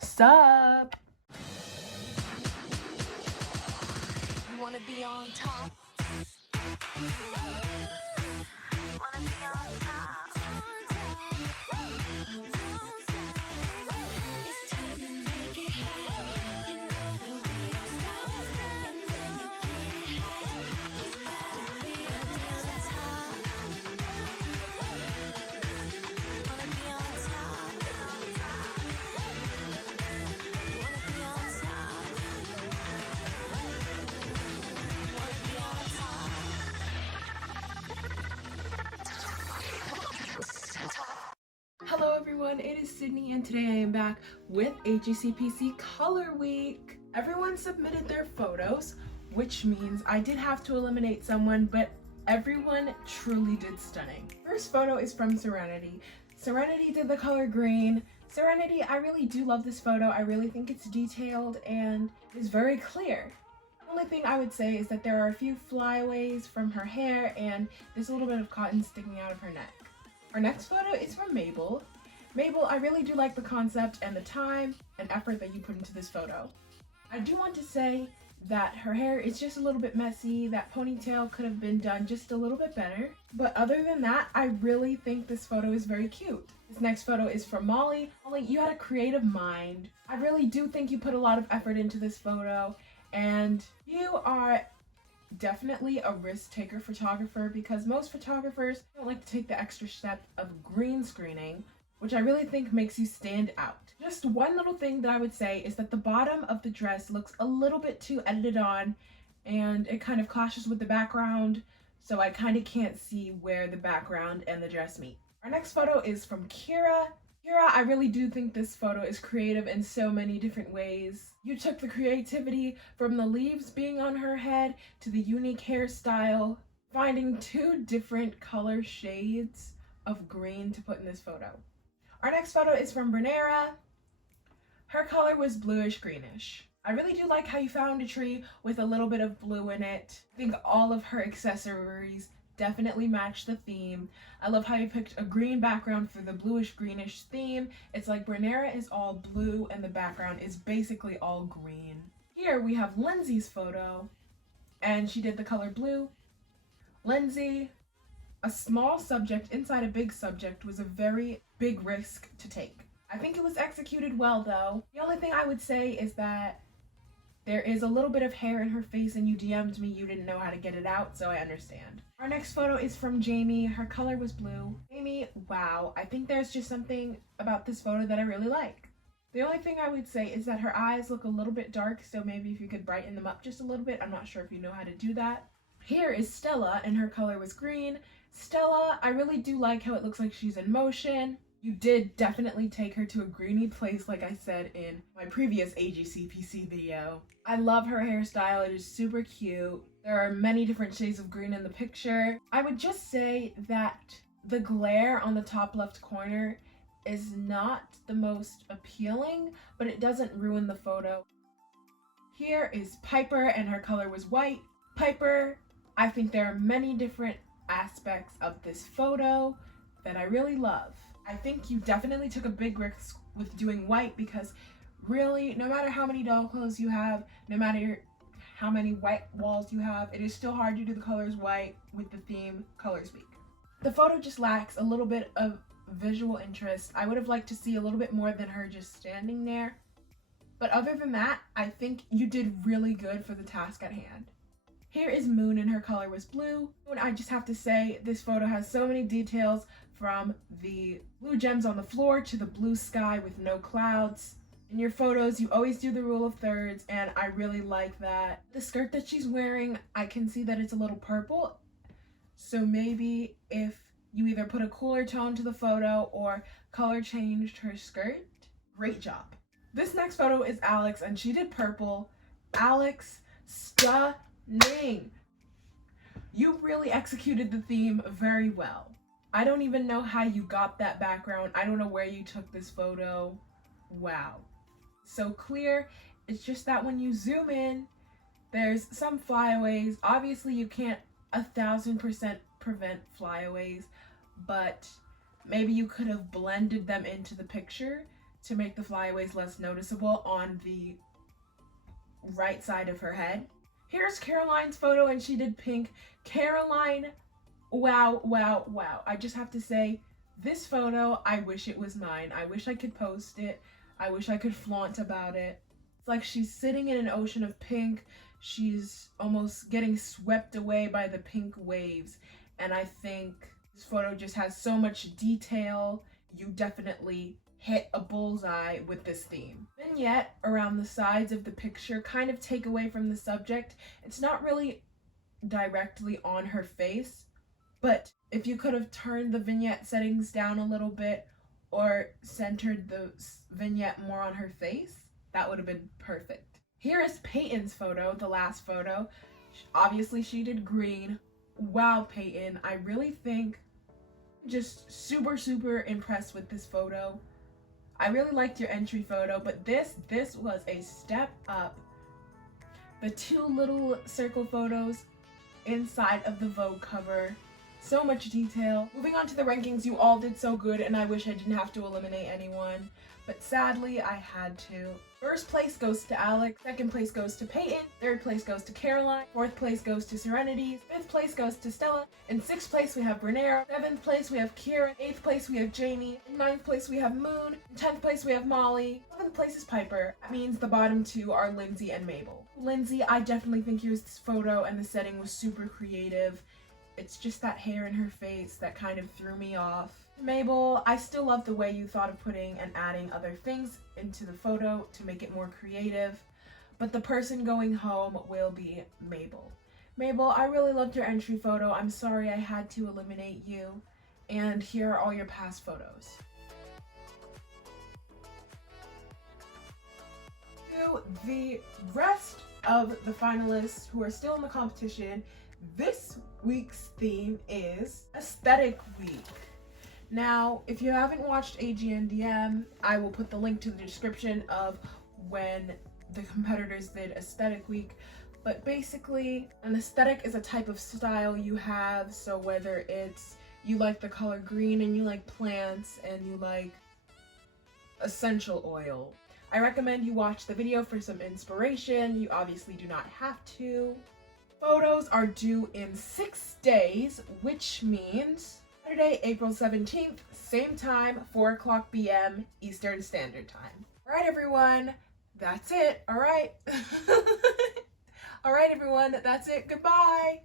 Sup? You wanna be on top? Wanna be on top? It's time to make it happen. You know that we don't stop. And when you get it hot, you better be on top. Wanna be on top? Wanna be on top? Wanna be on top? Hello everyone, it is Sydney and today I am back with AGCPC Color Week. Everyone submitted their photos, which means I did have to eliminate someone, but everyone truly did stunning. First photo is from Serenity. Serenity did the color green. Serenity, I really do love this photo. I really think it's detailed and is very clear. The only thing I would say is that there are a few flyaways from her hair and there's a little bit of cotton sticking out of her neck. Our next photo is from Mabel. Mabel, I really do like the concept and the time and effort that you put into this photo. I do want to say that her hair is just a little bit messy. That ponytail could have been done just a little bit better. But other than that, I really think this photo is very cute. This next photo is from Molly. Molly, you had a creative mind. I really do think you put a lot of effort into this photo and you are definitely a risk-taker photographer because most photographers don't like to take the extra step of green screening, which I really think makes you stand out. Just one little thing that I would say is that the bottom of the dress looks a little bit too edited on and it kind of clashes with the background, so I kind of can't see where the background and the dress meet. Our next photo is from Kira. Kira, I really do think this photo is creative in so many different ways. You took the creativity from the leaves being on her head to the unique hairstyle, finding two different color shades of green to put in this photo. Our next photo is from Bernera. Her color was bluish greenish. I really do like how you found a tree with a little bit of blue in it. I think all of her accessories definitely match the theme. I love how you picked a green background for the bluish greenish theme. It's like Bernera is all blue and the background is basically all green. Here we have Lindsay's photo and she did the color blue. Lindsay, a small subject inside a big subject was a very big risk to take. I think it was executed well though. The only thing I would say is that there is a little bit of hair in her face and you DM'd me, you didn't know how to get it out, so I understand. Our next photo is from Jamie. Her color was blue. Jamie, wow, I think there's just something about this photo that I really like. The only thing I would say is that her eyes look a little bit dark, so maybe if you could brighten them up just a little bit. I'm not sure if you know how to do that. Here is Stella and her color was green. Stella, I really do like how it looks like she's in motion. You did definitely take her to a greeny place like I said in my previous AGCPC video. I love her hairstyle, it is super cute. There are many different shades of green in the picture. I would just say that the glare on the top left corner is not the most appealing, but it doesn't ruin the photo. Here is Piper and her color was white. Piper, I think there are many different aspects of this photo that I really love. I think you definitely took a big risk with doing white because really, no matter how many doll clothes you have, no matter how many white walls you have, it is still hard to do the colors white with the theme Color Speak. The photo just lacks a little bit of visual interest. I would have liked to see a little bit more than her just standing there. But other than that, I think you did really good for the task at hand. Here is Moon and her color was blue. And I just have to say, this photo has so many details from the blue gems on the floor to the blue sky with no clouds. In your photos, you always do the rule of thirds, and I really like that. The skirt that she's wearing, I can see that it's a little purple. So maybe if you either put a cooler tone to the photo or color changed her skirt, great job. This next photo is Alex, and she did purple. Alex, stunning. You really executed the theme very well. I don't even know how you got that background. I don't know where you took this photo. Wow. So clear. It's just that when you zoom in, there's some flyaways. Obviously you can't 1000% prevent flyaways, but maybe you could have blended them into the picture to make the flyaways less noticeable on the right side of her head. Here's Caroline's photo, and she did pink. Caroline, wow, wow, wow. I just have to say, this photo, I wish it was mine. I wish I could post it. I wish I could flaunt about it. It's like she's sitting in an ocean of pink. She's almost getting swept away by the pink waves. And I think this photo just has so much detail. You definitely hit a bullseye with this theme. Vignette around the sides of the picture kind of take away from the subject. It's not really directly on her face, but if you could have turned the vignette settings down a little bit or centered the vignette more on her face, that would have been perfect. Here is Peyton's photo, the last photo. Obviously she did green. Wow, Peyton, I really think just super impressed with this photo. I really liked your entry photo, but this was a step up. The two little circle photos inside of the Vogue cover. So much detail. Moving on to the rankings, you all did so good, and I wish I didn't have to eliminate anyone, but sadly I had to. First place goes to Alex, second place goes to Peyton, third place goes to Caroline, fourth place goes to Serenity, fifth place goes to Stella, in sixth place we have Brunero, seventh place we have Kira, eighth place we have Jamie, in ninth place we have Moon, in 10th place we have Molly, 11th place is Piper. That means the bottom two are Lindsay and Mabel. Lindsay, I definitely think your photo and the setting was super creative. It's just that hair in her face that kind of threw me off. Mabel, I still love the way you thought of putting and adding other things into the photo to make it more creative, but the person going home will be Mabel. Mabel, I really loved your entry photo. I'm sorry I had to eliminate you, and here are all your past photos. To the rest of the finalists who are still in the competition, this week's theme is Aesthetic Week. Now, if you haven't watched AGNDM, I will put the link to the description of when the competitors did Aesthetic Week. But basically, an aesthetic is a type of style you have. So whether it's you like the color green and you like plants and you like essential oil, I recommend you watch the video for some inspiration. You obviously do not have to. Photos are due in 6 days, which means Saturday, April 17th, same time, 4:00 p.m. Eastern Standard Time. All right, everyone, that's it. All right. All right, everyone, that's it. Goodbye.